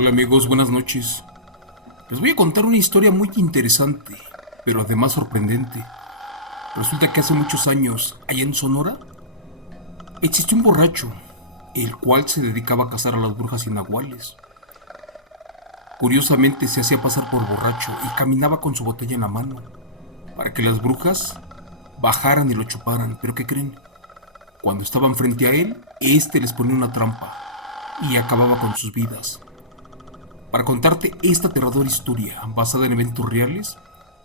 Hola amigos, buenas noches. Les voy a contar una historia muy interesante, pero además sorprendente. Resulta que hace muchos años, allá en Sonora, existió un borracho, el cual se dedicaba a cazar a las brujas y nahuales. Curiosamente se hacía pasar por borracho y caminaba con su botella en la mano, para que las brujas bajaran y lo chuparan. Pero ¿qué creen? Cuando estaban frente a él, este les ponía una trampa y acababa con sus vidas. Para contarte esta aterradora historia basada en eventos reales,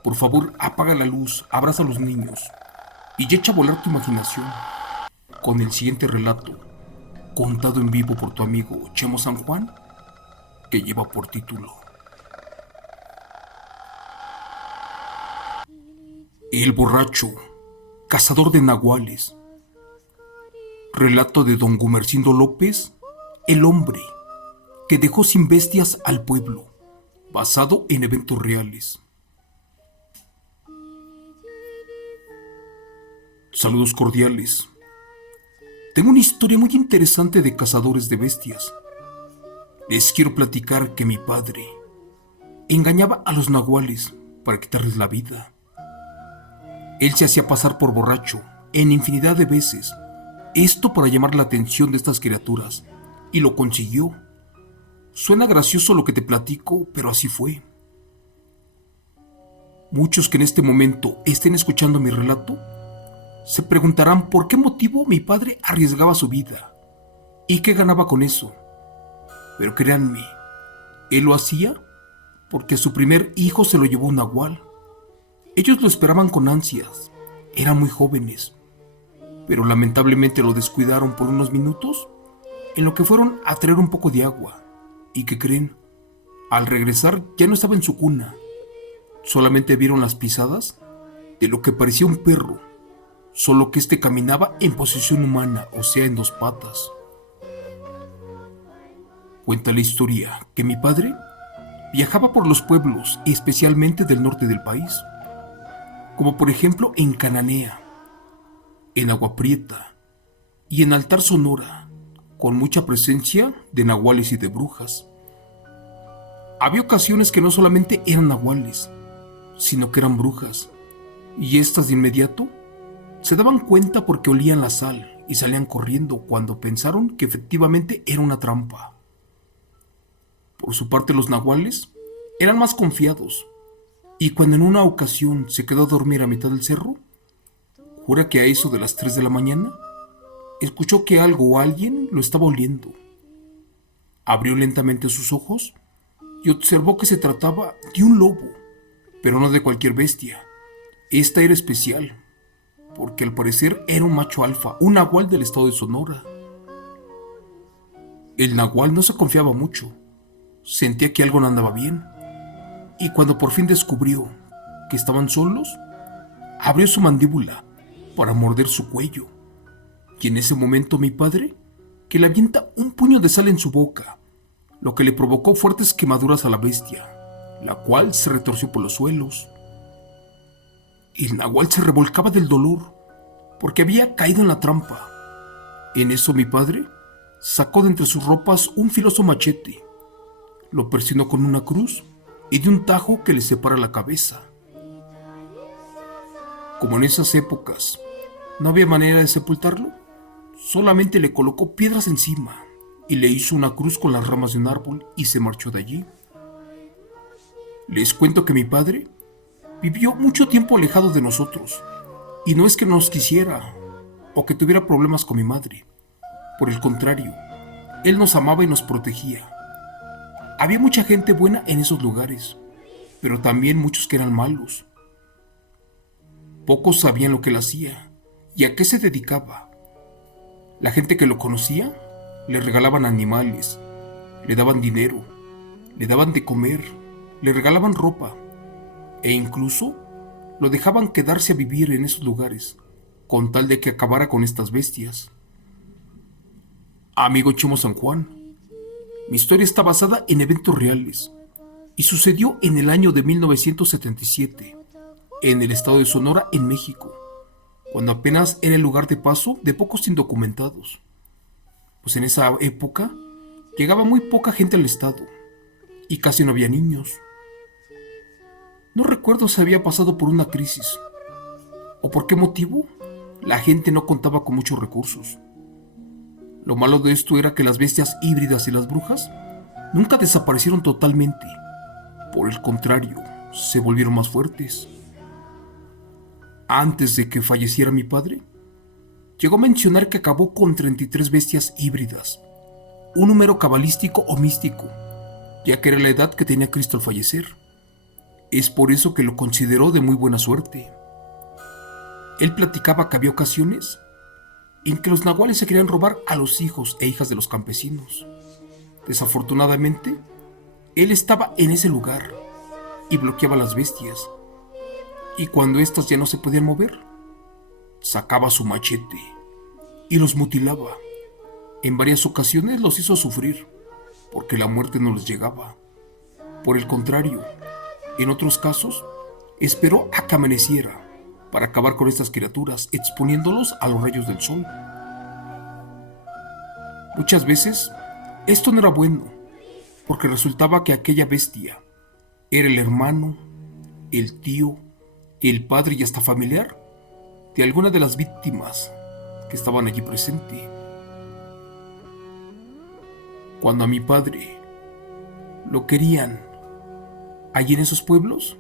por favor apaga la luz, abraza a los niños y echa a volar tu imaginación con el siguiente relato, contado en vivo por tu amigo Chemo San Juan, que lleva por título El borracho, cazador de nahuales. Relato de don Gumercindo López, el hombre que dejó sin bestias al pueblo, basado en eventos reales. Saludos cordiales. Tengo una historia muy interesante de cazadores de bestias. Les quiero platicar que mi padre engañaba a los nahuales para quitarles la vida. Él se hacía pasar por borracho en infinidad de veces, esto para llamar la atención de estas criaturas, y lo consiguió. Suena gracioso lo que te platico, pero así fue. Muchos que en este momento estén escuchando mi relato se preguntarán por qué motivo mi padre arriesgaba su vida y qué ganaba con eso. Pero créanme, él lo hacía porque su primer hijo se lo llevó un nahual. Ellos lo esperaban con ansias, eran muy jóvenes, pero lamentablemente lo descuidaron por unos minutos en lo que fueron a traer un poco de agua. ¿Y qué creen? Al regresar ya no estaba en su cuna, solamente vieron las pisadas de lo que parecía un perro, solo que este caminaba en posición humana, o sea, en dos patas. Cuenta la historia que mi padre viajaba por los pueblos, especialmente del norte del país, como por ejemplo en Cananea, en Agua Prieta y en Altar Sonora, con mucha presencia de nahuales y de brujas. Había ocasiones que no solamente eran nahuales, sino que eran brujas, y estas de inmediato se daban cuenta porque olían la sal y salían corriendo cuando pensaron que efectivamente era una trampa. Por su parte, los nahuales eran más confiados, y cuando en una ocasión se quedó a dormir a mitad del cerro, jura que a eso de las 3 de la mañana escuchó que algo o alguien lo estaba oliendo. Abrió lentamente sus ojos y observó que se trataba de un lobo, pero no de cualquier bestia. Esta era especial, porque al parecer era un macho alfa, un nahual del estado de Sonora. El nahual no se confiaba mucho, sentía que algo no andaba bien, y cuando por fin descubrió que estaban solos, abrió su mandíbula para morder su cuello, y en ese momento mi padre, que le avienta un puño de sal en su boca, lo que le provocó fuertes quemaduras a la bestia, la cual se retorció por los suelos. El nahual se revolcaba del dolor, porque había caído en la trampa. En eso mi padre sacó de entre sus ropas un filoso machete, lo persinó con una cruz y de un tajo que le separa la cabeza. Como en esas épocas no había manera de sepultarlo, solamente le colocó piedras encima y le hizo una cruz con las ramas de un árbol y se marchó de allí. Les cuento que mi padre vivió mucho tiempo alejado de nosotros, y no es que nos quisiera o que tuviera problemas con mi madre. Por el contrario, él nos amaba y nos protegía. Había mucha gente buena en esos lugares, pero también muchos que eran malos. Pocos sabían lo que él hacía y a qué se dedicaba. La gente que lo conocía le regalaban animales, le daban dinero, le daban de comer, le regalaban ropa e incluso lo dejaban quedarse a vivir en esos lugares con tal de que acabara con estas bestias. Amigo Chimo San Juan, mi historia está basada en eventos reales y sucedió en el año de 1977, en el estado de Sonora, en México, cuando apenas era el lugar de paso de pocos indocumentados, pues en esa época llegaba muy poca gente al estado, y casi no había niños. No recuerdo si había pasado por una crisis o por qué motivo la gente no contaba con muchos recursos. Lo malo de esto era que las bestias híbridas y las brujas nunca desaparecieron totalmente. Por el contrario, se volvieron más fuertes. Antes de que falleciera mi padre, llegó a mencionar que acabó con 33 bestias híbridas, un número cabalístico o místico, ya que era la edad que tenía Cristo al fallecer. Es por eso que lo consideró de muy buena suerte. Él platicaba que había ocasiones en que los nahuales se querían robar a los hijos e hijas de los campesinos. Desafortunadamente, él estaba en ese lugar y bloqueaba a las bestias, y cuando éstas ya no se podían mover, sacaba su machete y los mutilaba. En varias ocasiones los hizo sufrir, porque la muerte no les llegaba. Por el contrario, en otros casos, esperó a que amaneciera para acabar con estas criaturas, exponiéndolos a los rayos del sol. Muchas veces, esto no era bueno, porque resultaba que aquella bestia era el hermano, el tío, el padre y hasta familiar de alguna de las víctimas que estaban allí presentes. Cuando a mi padre lo querían allí en esos pueblos,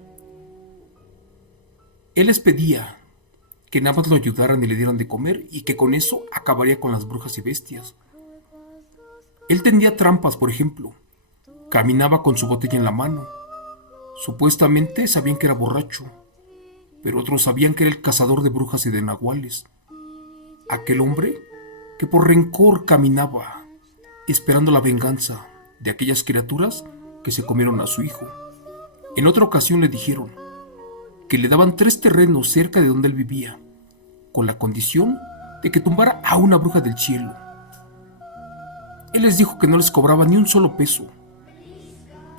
él les pedía que nada más lo ayudaran y le dieran de comer y que con eso acabaría con las brujas y bestias. Él tendía trampas, por ejemplo. Caminaba con su botella en la mano. Supuestamente sabían que era borracho, pero otros sabían que era el cazador de brujas y de nahuales. Aquel hombre que por rencor caminaba, esperando la venganza de aquellas criaturas que se comieron a su hijo. En otra ocasión le dijeron que le daban 3 terrenos cerca de donde él vivía, con la condición de que tumbara a una bruja del cielo. Él les dijo que no les cobraba ni un solo peso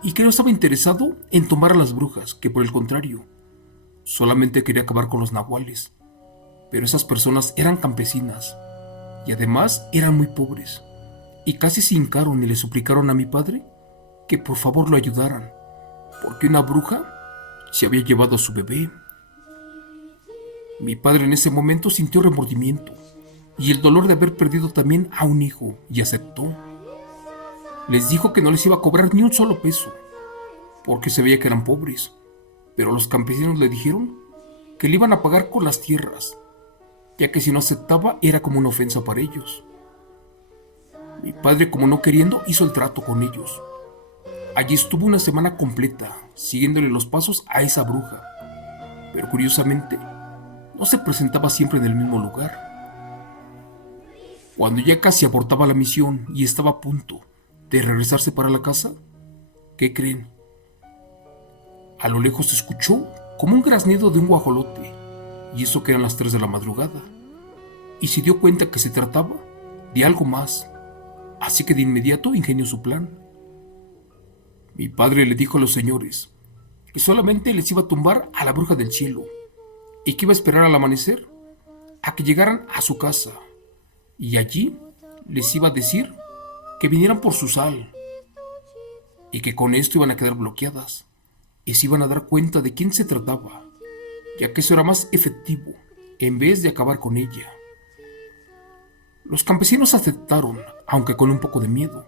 y que no estaba interesado en tomar a las brujas, que por el contrario, solamente quería acabar con los nahuales. Pero esas personas eran campesinas y además eran muy pobres, y casi se hincaron y le suplicaron a mi padre que por favor lo ayudaran, porque una bruja se había llevado a su bebé. Mi padre en ese momento sintió remordimiento y el dolor de haber perdido también a un hijo, y aceptó. Les dijo que no les iba a cobrar ni un solo peso, porque se veía que eran pobres, pero los campesinos le dijeron que le iban a pagar con las tierras, ya que si no aceptaba era como una ofensa para ellos. Mi padre, como no queriendo, hizo el trato con ellos. Allí estuvo una semana completa, siguiéndole los pasos a esa bruja, pero curiosamente, no se presentaba siempre en el mismo lugar. Cuando ya casi abortaba la misión y estaba a punto de regresarse para la casa, ¿qué creen? A lo lejos se escuchó como un graznido de un guajolote, y eso que eran las 3 de la madrugada, y se dio cuenta que se trataba de algo más, así que de inmediato ingenió su plan. Mi padre le dijo a los señores que solamente les iba a tumbar a la bruja del cielo y que iba a esperar al amanecer a que llegaran a su casa, y allí les iba a decir que vinieran por su sal y que con esto iban a quedar bloqueadas y se iban a dar cuenta de quién se trataba, ya que eso era más efectivo en vez de acabar con ella. Los campesinos aceptaron, aunque con un poco de miedo,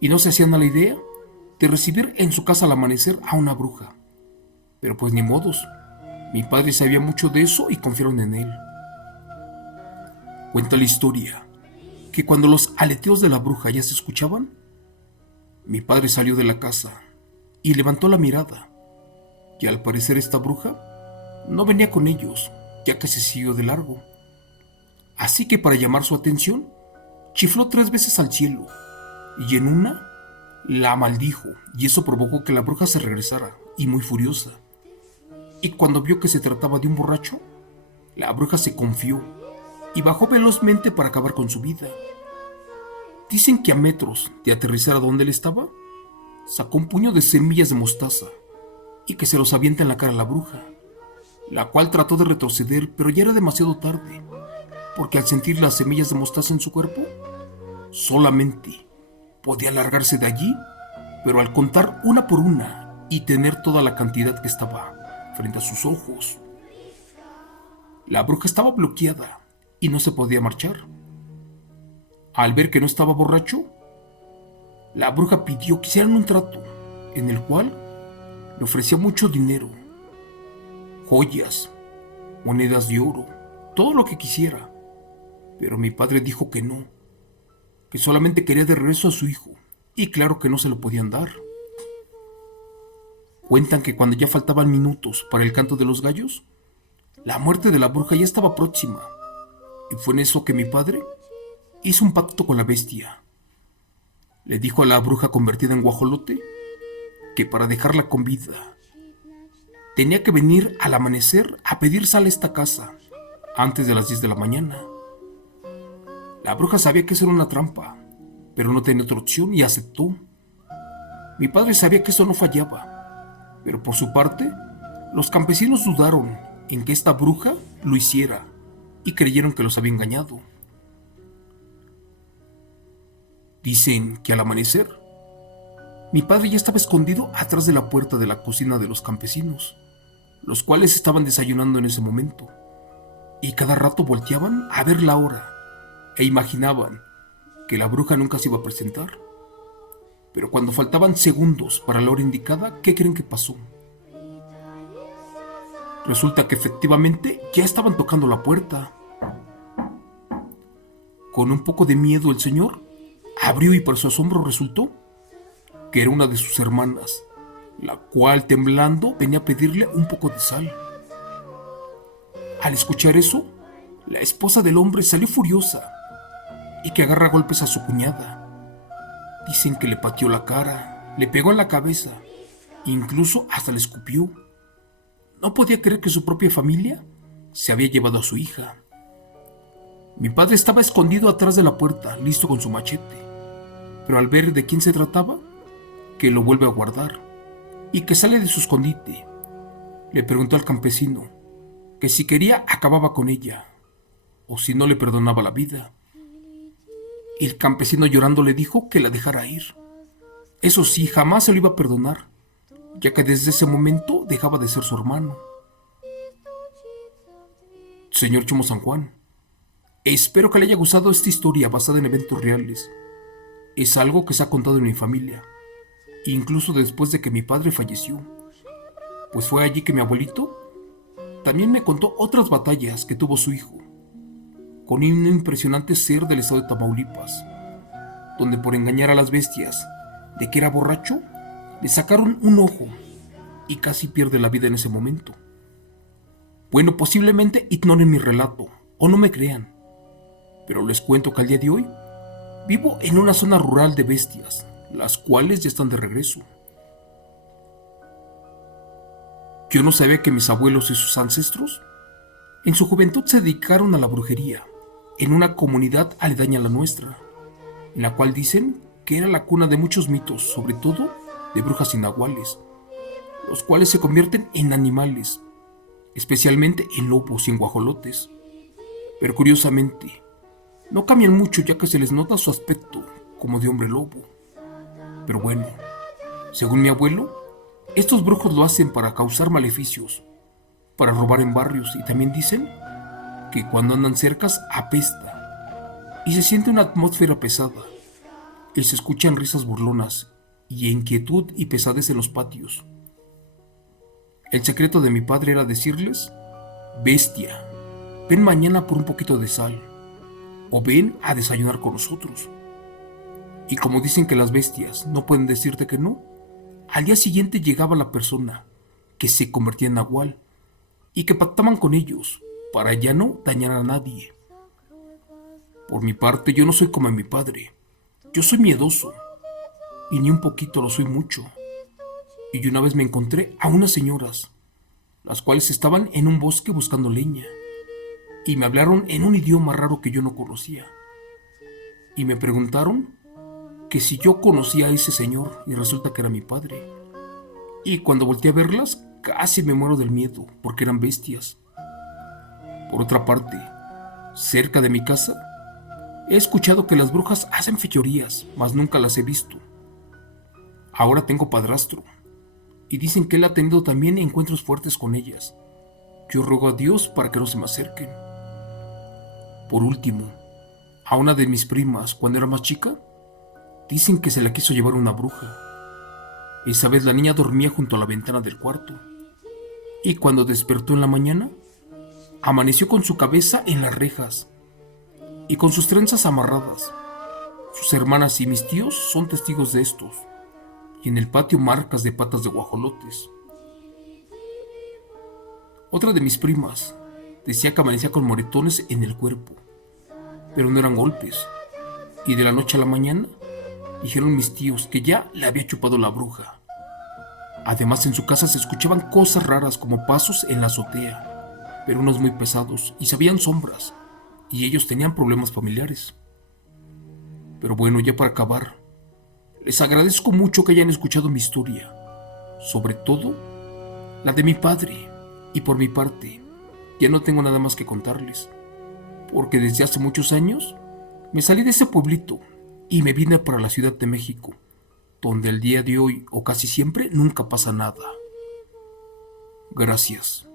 y no se hacían a la idea de recibir en su casa al amanecer a una bruja. Pero pues ni modos, mi padre sabía mucho de eso y confiaron en él. Cuenta la historia que cuando los aleteos de la bruja ya se escuchaban, mi padre salió de la casa y levantó la mirada, y al parecer esta bruja no venía con ellos, ya que se siguió de largo. Así que para llamar su atención, chifló 3 veces al cielo, y en una la maldijo, y eso provocó que la bruja se regresara, y muy furiosa. Y cuando vio que se trataba de un borracho, la bruja se confió y bajó velozmente para acabar con su vida. Dicen que a metros de aterrizar a donde él estaba, sacó un puño de semillas de mostaza y que se los avienta en la cara a la bruja, la cual trató de retroceder, pero ya era demasiado tarde, porque al sentir las semillas de mostaza en su cuerpo, solamente podía largarse de allí pero al contar una por una y tener toda la cantidad que estaba frente a sus ojos, la bruja estaba bloqueada y no se podía marchar. Al ver que no estaba borracho, la bruja pidió que hicieran un trato en el cual le ofrecía mucho dinero, joyas, monedas de oro, todo lo que quisiera. Pero mi padre dijo que no, que solamente quería de regreso a su hijo, y claro que no se lo podían dar. Cuentan que cuando ya faltaban minutos para el canto de los gallos, la muerte de la bruja ya estaba próxima, y fue en eso que mi padre hizo un pacto con la bestia. Le dijo a la bruja convertida en guajolote que para dejarla con vida tenía que venir al amanecer a pedir sal a esta casa antes de las 10 de la mañana. La bruja sabía que eso era una trampa, pero no tenía otra opción y aceptó. Mi padre sabía que eso no fallaba, pero por su parte, los campesinos dudaron en que esta bruja lo hiciera y creyeron que los había engañado. Dicen que al amanecer, mi padre ya estaba escondido atrás de la puerta de la cocina de los campesinos, los cuales estaban desayunando en ese momento, y cada rato volteaban a ver la hora e imaginaban que la bruja nunca se iba a presentar. Pero cuando faltaban segundos para la hora indicada, ¿qué creen que pasó? Resulta que efectivamente ya estaban tocando la puerta. Con un poco de miedo el señor abrió y para su asombro resultó que era una de sus hermanas, la cual temblando venía a pedirle un poco de sal. Al escuchar eso, la esposa del hombre salió furiosa y que agarra a golpes a su cuñada. Dicen que le pateó la cara, le pegó en la cabeza, incluso hasta le escupió. No podía creer que su propia familia se había llevado a su hija. Mi padre estaba escondido atrás de la puerta, listo con su machete, pero al ver de quién se trataba, que lo vuelve a guardar y que sale de su escondite, le preguntó al campesino que si quería acababa con ella o si no le perdonaba la vida. El campesino llorando le dijo que la dejara ir. Eso sí, jamás se lo iba a perdonar, ya que desde ese momento dejaba de ser su hermano. Señor Chomo San Juan, espero que le haya gustado esta historia basada en eventos reales. Es algo que se ha contado en mi familia, incluso después de que mi padre falleció, pues fue allí que mi abuelito también me contó otras batallas que tuvo su hijo, con un impresionante ser del estado de Tamaulipas, donde por engañar a las bestias de que era borracho, le sacaron un ojo y casi pierde la vida en ese momento. Bueno, posiblemente ignoren mi relato o no me crean, pero les cuento que al día de hoy vivo en una zona rural de bestias, las cuales ya están de regreso. Yo no sabía que mis abuelos y sus ancestros en su juventud se dedicaron a la brujería en una comunidad aledaña a la nuestra, en la cual dicen que era la cuna de muchos mitos, sobre todo de brujas y nahuales, los cuales se convierten en animales, especialmente en lobos y en guajolotes. Pero curiosamente, no cambian mucho ya que se les nota su aspecto como de hombre lobo. Pero bueno, según mi abuelo, estos brujos lo hacen para causar maleficios, para robar en barrios y también dicen que cuando andan cercas apesta y se siente una atmósfera pesada y se escuchan risas burlonas y inquietud y pesadez en los patios. El secreto de mi padre era decirles: bestia, ven mañana por un poquito de sal o ven a desayunar con nosotros. Y como dicen que las bestias no pueden decirte que no, al día siguiente llegaba la persona que se convertía en nahual y que pactaban con ellos para ya no dañar a nadie. Por mi parte, yo no soy como mi padre. Yo soy miedoso y ni un poquito lo soy mucho. Y una vez me encontré a unas señoras, las cuales estaban en un bosque buscando leña y me hablaron en un idioma raro que yo no conocía y me preguntaron que si yo conocía a ese señor y resulta que era mi padre. Y cuando volteé a verlas, casi me muero del miedo porque eran bestias. Por otra parte, cerca de mi casa, he escuchado que las brujas hacen fechorías, mas nunca las he visto. Ahora tengo padrastro, y dicen que él ha tenido también encuentros fuertes con ellas. Yo ruego a Dios para que no se me acerquen. Por último, a una de mis primas, cuando era más chica, dicen que se la quiso llevar una bruja. Esa vez la niña dormía junto a la ventana del cuarto, y cuando despertó en la mañana, amaneció con su cabeza en las rejas y con sus trenzas amarradas. Sus hermanas y mis tíos son testigos de estos, y en el patio marcas de patas de guajolotes. Otra de mis primas decía que amanecía con moretones en el cuerpo, pero no eran golpes, y de la noche a la mañana dijeron mis tíos que ya le había chupado la bruja. Además, en su casa se escuchaban cosas raras como pasos en la azotea, pero unos muy pesados, y se veían sombras, y ellos tenían problemas familiares. Pero bueno, ya para acabar, les agradezco mucho que hayan escuchado mi historia, sobre todo la de mi padre, y por mi parte, ya no tengo nada más que contarles, porque desde hace muchos años me salí de ese pueblito y me vine para la Ciudad de México, donde el día de hoy, o casi siempre, nunca pasa nada. Gracias.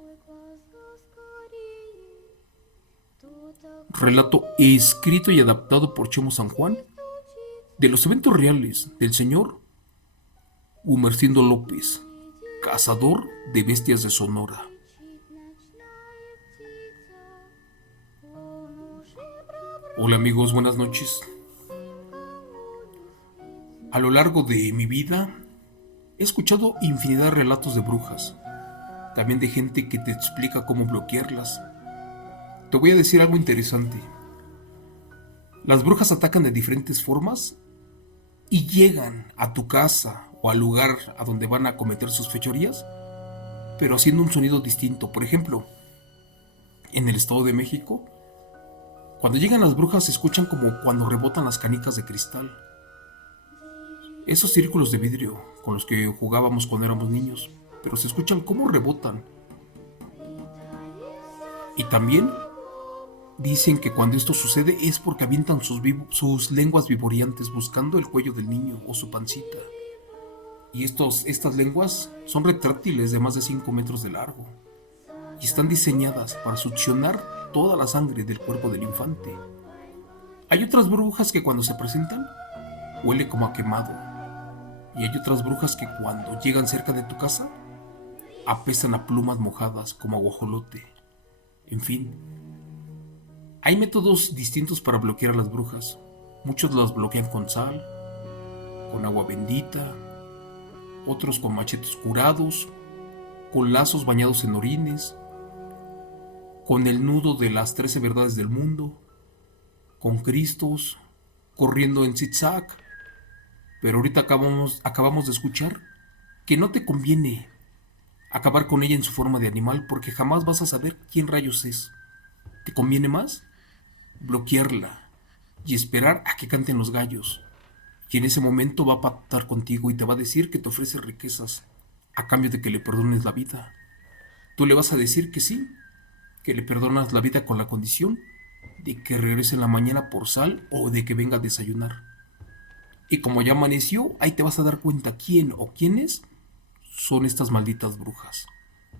Relato escrito y adaptado por Chemo San Juan de los eventos reales del señor Humercindo López, cazador de bestias de Sonora. Hola amigos, buenas noches. A lo largo de mi vida he escuchado infinidad de relatos de brujas, también de gente que te explica cómo bloquearlas. Te voy a decir algo interesante. Las brujas atacan de diferentes formas y llegan a tu casa o al lugar a donde van a cometer sus fechorías, pero haciendo un sonido distinto. Por ejemplo, en el Estado de México, cuando llegan las brujas se escuchan como cuando rebotan las canicas de cristal. Esos círculos de vidrio con los que jugábamos cuando éramos niños, pero se escuchan cómo rebotan. Y también dicen que cuando esto sucede es porque avientan sus lenguas vivoreantes buscando el cuello del niño o su pancita. Y estas lenguas son retráctiles de más de 5 metros de largo y están diseñadas para succionar toda la sangre del cuerpo del infante. Hay otras brujas que cuando se presentan huele como a quemado, y hay otras brujas que cuando llegan cerca de tu casa apestan a plumas mojadas como a guajolote. En fin, hay métodos distintos para bloquear a las brujas. Muchos las bloquean con sal, con agua bendita, otros con machetes curados, con lazos bañados en orines, con el nudo de las 13 verdades del mundo, con cristos, corriendo en zigzag. Pero ahorita acabamos de escuchar que no te conviene acabar con ella en su forma de animal porque jamás vas a saber quién rayos es. ¿Te conviene más bloquearla y esperar a que canten los gallos? Y en ese momento va a pactar contigo y te va a decir que te ofrece riquezas a cambio de que le perdones la vida. Tú le vas a decir que sí, que le perdonas la vida con la condición de que regrese en la mañana por sal o de que venga a desayunar. Y como ya amaneció, ahí te vas a dar cuenta quién o quiénes son estas malditas brujas.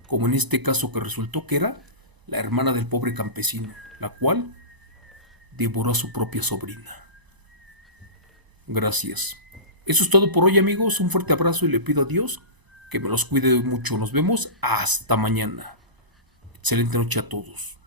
Como en este caso que resultó que era la hermana del pobre campesino, la cual devoró a su propia sobrina. Gracias. Eso es todo por hoy amigos, un fuerte abrazo y le pido a Dios que me los cuide mucho. Nos vemos hasta mañana. Excelente noche a todos.